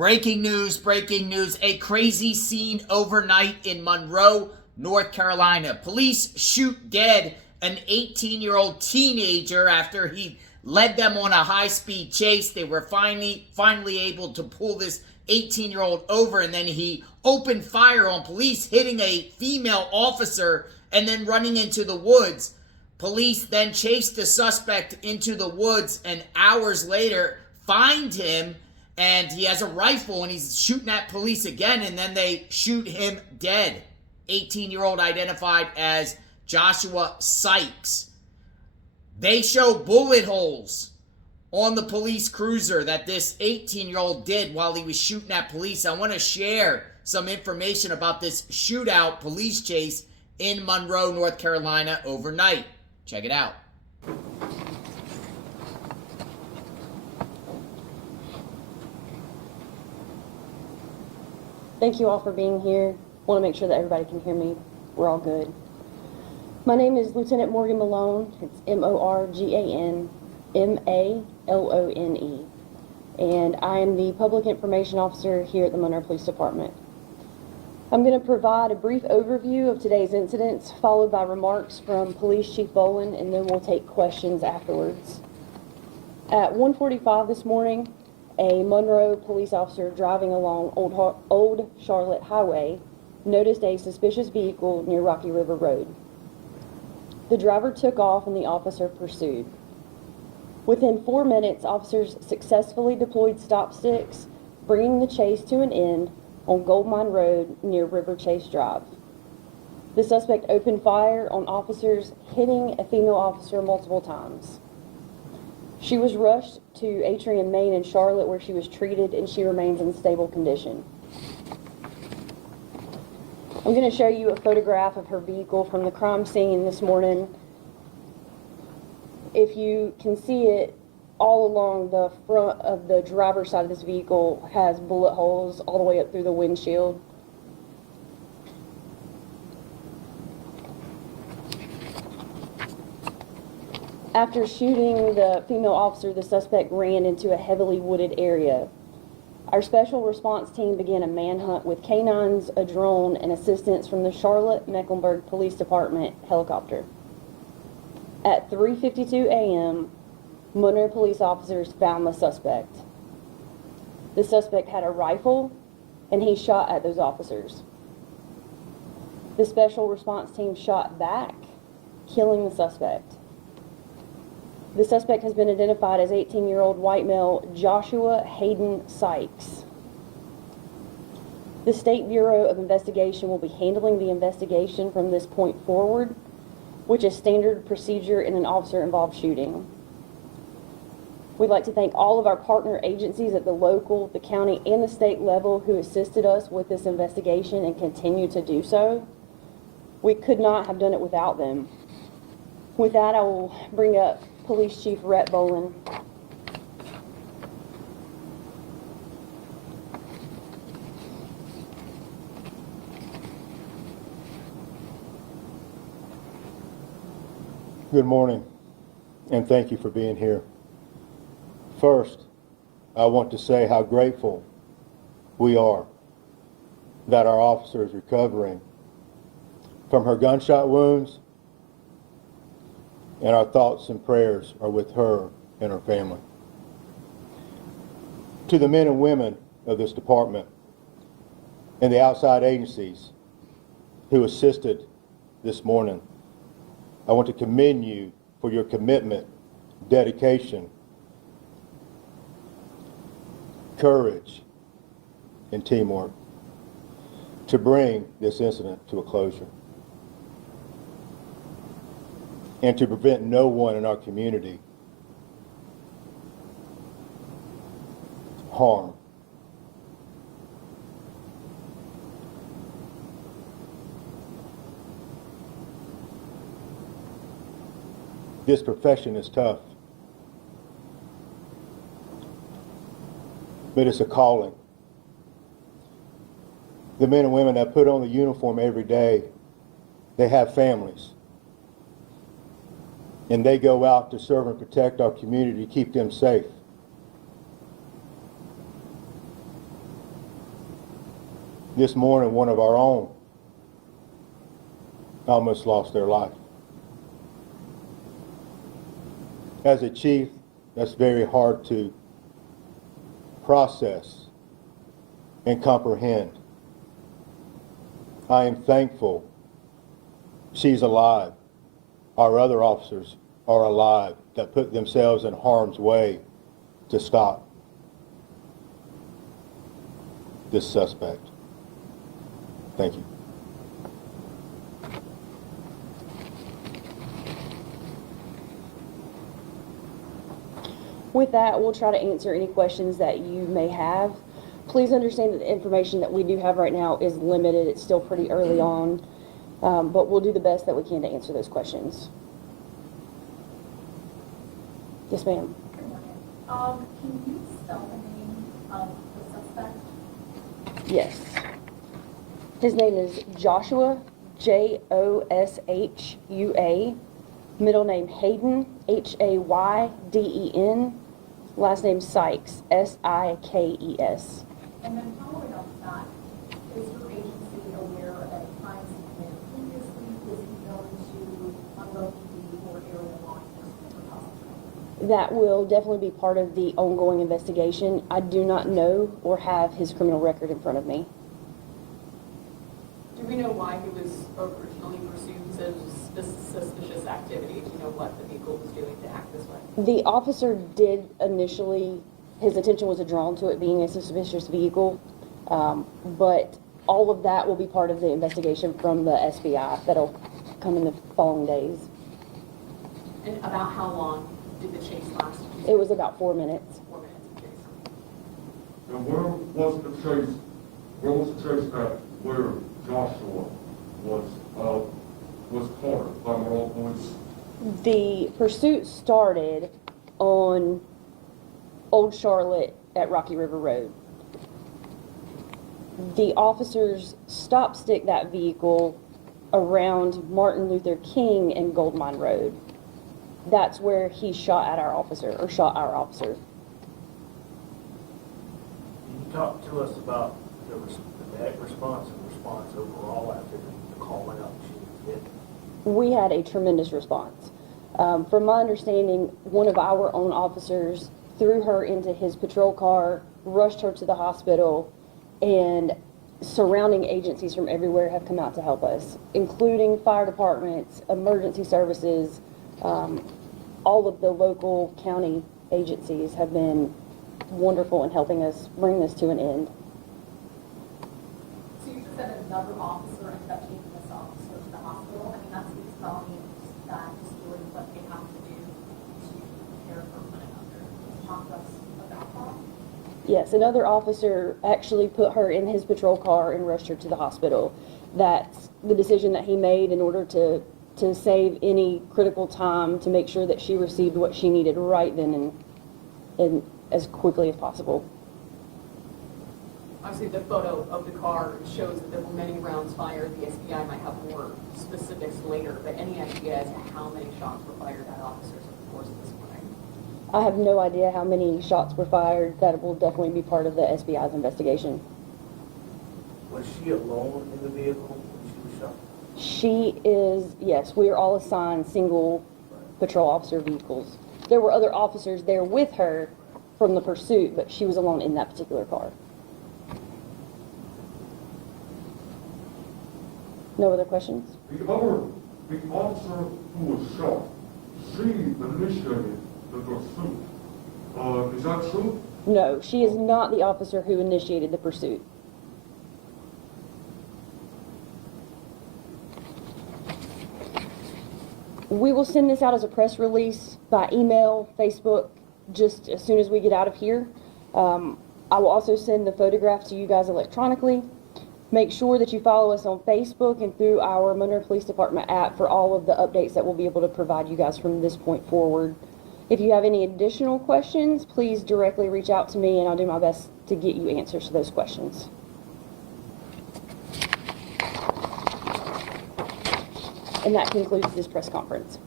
Breaking news. A crazy scene overnight in Monroe, North Carolina. Police shoot dead an 18-year-old teenager after he led them on a high-speed chase. They were finally able to pull this 18-year-old over, and then he opened fire on police, hitting a female officer and then running into the woods. Police then chased the suspect into the woods and hours later find him, and he has a rifle and he's shooting at police again, and then they shoot him dead. 18-year-old identified as Joshua Sikes. They show bullet holes on the police cruiser that this 18-year-old did while he was shooting at police. I want to share some information about this shootout police chase in Monroe, North Carolina overnight. Check it out. Thank you all for being here. I want to make sure that everybody can hear me. We're all good. My name is Lieutenant Morgan Malone. It's Morgan Malone. And I am the Public Information Officer here at the Monroe Police Department. I'm going to provide a brief overview of today's incidents, followed by remarks from Police Chief Boland, and then we'll take questions afterwards. At 1:45 this morning, a Monroe police officer driving along Old Charlotte Highway noticed a suspicious vehicle near Rocky River Road. The driver took off and the officer pursued. Within 4 minutes, officers successfully deployed stop sticks, bringing the chase to an end on Gold Mine Road near River Chase Drive. The suspect opened fire on officers, hitting a female officer multiple times. She was rushed to Atrium Main in Charlotte, where she was treated, and she remains in stable condition. I'm going to show you a photograph of her vehicle from the crime scene this morning. If you can see it, all along the front of the driver's side of this vehicle has bullet holes all the way up through the windshield. After shooting the female officer, the suspect ran into a heavily wooded area. Our special response team began a manhunt with canines, a drone, and assistance from the Charlotte-Mecklenburg Police Department helicopter. At 3:52 a.m., Monroe police officers found the suspect. The suspect had a rifle, and he shot at those officers. The special response team shot back, killing the suspect. The suspect has been identified as 18-year-old white male Joshua Hayden Sikes. The State Bureau of Investigation will be handling the investigation from this point forward, which is standard procedure in an officer-involved shooting. We'd like to thank all of our partner agencies at the local, the county, and the state level who assisted us with this investigation and continue to do so. We could not have done it without them. With that, I will bring up Police Chief Rhett Boland. Good morning, and thank you for being here. First, I want to say how grateful we are that our officer is recovering from her gunshot wounds, and our thoughts and prayers are with her and her family. To the men and women of this department and the outside agencies who assisted this morning, I want to commend you for your commitment, dedication, courage, and teamwork to bring this incident to a closure and to prevent no one in our community harm. This profession is tough, but it's a calling. The men and women that put on the uniform every day, they have families. And they go out to serve and protect our community, keep them safe. This morning, one of our own almost lost their life. As a chief, that's very hard to process and comprehend. I am thankful she's alive. Our other officers are alive that put themselves in harm's way to stop this suspect. Thank you. With that, we'll try to answer any questions that you may have. Please understand that the information that we do have right now is limited. It's still pretty early on, but we'll do the best that we can to answer those questions. Yes, ma'am. Good morning. Can you spell the name of the suspect? Yes. His name is Joshua, Joshua. Middle name Hayden, Hayden. Last name Sikes, Sikes. And then following up with that, is your agency aware of any crimes he committed previously? Was he known to Monroe PD or area law enforcement or possibly? That will definitely be part of the ongoing investigation. I do not know or have his criminal record in front of me. Do we know why he was originally pursued? He said it was suspicious activity. Do you know what the vehicle was doing to act this way? The officer did initially, his attention was drawn to it being a suspicious vehicle, but all of that will be part of the investigation from the SBI that'll come in the following days. And about how long did the chase last? It was about 4 minutes. 4 minutes of chase. And where was the chase, at where Joshua was cornered by Monroe police? The pursuit started on Old Charlotte at Rocky River Road. The officers stop stick that vehicle around Martin Luther King and Gold Mine Road. That's where he shot at our officer, or shot our officer. Can you talk to us about the response overall after the call went out and she was hit? We had a tremendous response. From my understanding, one of our own officers threw her into his patrol car, rushed her to the hospital, and surrounding agencies from everywhere have come out to help us, including fire departments, emergency services. All of the local county agencies have been wonderful in helping us bring this to an end. So you just said another officer ended up taking this officer to the hospital. I mean, that speaks volumes that just doing what they have to do to care for one another. Can you talk to us about that? Yes, another officer actually put her in his patrol car and rushed her to the hospital. That's the decision that he made in order to save any critical time to make sure that she received what she needed right then and as quickly as possible. Obviously, the photo of the car shows that there were many rounds fired. The SBI might have more specifics later, but any idea as to how many shots were fired at officers over the course of this morning? I have no idea how many shots were fired. That will definitely be part of the SBI's investigation. Was she alone in the vehicle when she was shot? She is, yes, we are all assigned single patrol officer vehicles. There were other officers there with her from the pursuit, but she was alone in that particular car. No other questions? The officer who was shot, she initiated the pursuit. Is that true? No, she is not the officer who initiated the pursuit. We will send this out as a press release by email, Facebook, just as soon as we get out of here. I will also send the photograph to you guys electronically. Make sure that you follow us on Facebook and through our Monroe Police Department app for all of the updates that we'll be able to provide you guys from this point forward. If you have any additional questions, please directly reach out to me and I'll do my best to get you answers to those questions. And that concludes this press conference.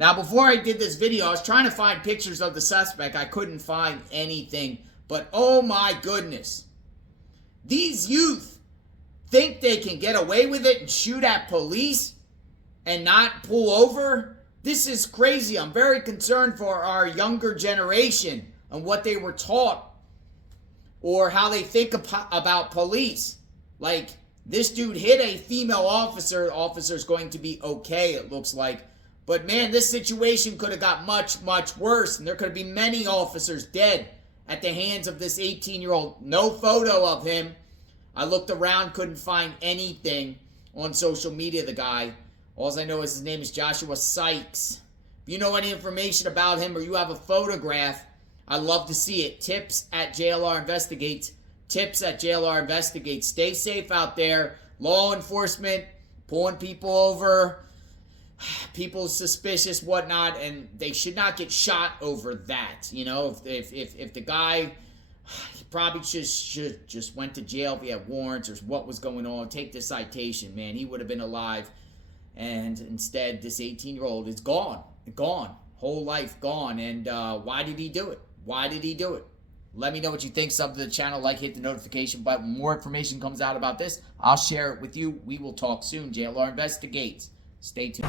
Now, before I did this video, I was trying to find pictures of the suspect. I couldn't find anything, but oh my goodness. These youth think they can get away with it and shoot at police and not pull over? This is crazy. I'm very concerned for our younger generation and what they were taught or how they think about police. Like, this dude hit a female officer. The officer's going to be okay, it looks like. But man, this situation could have got much, much worse. And there could have been many officers dead at the hands of this 18-year-old. No photo of him. I looked around, couldn't find anything on social media, the guy. All I know is his name is Joshua Sikes. If you know any information about him or you have a photograph, I'd love to see it. Tips at JLR Investigates. Tips at JLR Investigates. Stay safe out there. Law enforcement, pulling people over, people suspicious, whatnot, and they should not get shot over that. You know, if the guy, he probably just went to jail if he had warrants or what was going on. Take the citation, man. He would have been alive. And instead, this 18-year-old is gone. Gone. Whole life gone. And why did he do it? Why did he do it? Let me know what you think. Sub to the channel, like, hit the notification button. When more information comes out about this, I'll share it with you. We will talk soon. JLR Investigates. Stay tuned.